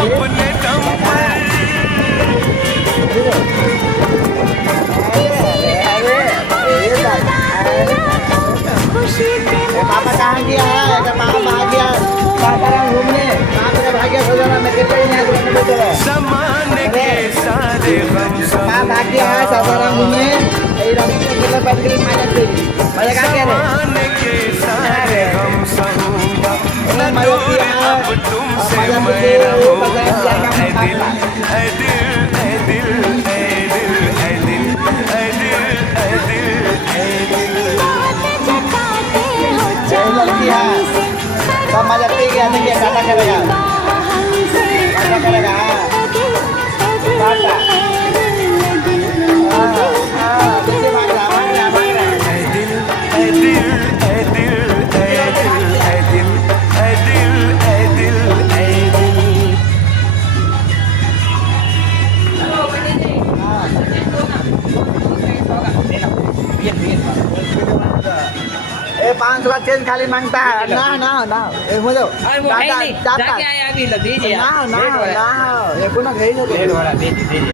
अपने दम पर पापा कहाँ गया है? पापा भाग गया सासाराम घूमने। कहाँ पे भाग गया? सोचा मैं कितने यहाँ घूमने चला। ज़माने के सारे गम कहाँ भाग गया है? सासाराम घूमने। ये रंग के बैठ के मजा करेगी। मजा कहाँ क्या है? ज़माने के सारे गम सहूंगा न मजा दूर किया अब तुमसे मजा मैं किया रहूंगा है ऐ दिल ऐ दिल ऐ दिल ऐ दिल ऐ दिल ऐ दिल ऐ दिल ऐ दिल ये लड़की है सब मजा किया नहीं किया टाटा करेगा टाटा करेगा टाटा देखिए भाग रहा ऐ दिल ऐ दिल ऐ दिल ऐ दिल ऐ दिल ऐ दिल ऐ दिल ऐ दिल ए 500 का चेंज खाली मांगता है ना ना ना ए मुझे अरे वो है नहीं टाटा जाके आया अभी लो दीजिए ना आप। ना रेड वाला ना ये को ना गई ना रेड वाला दे दीजिए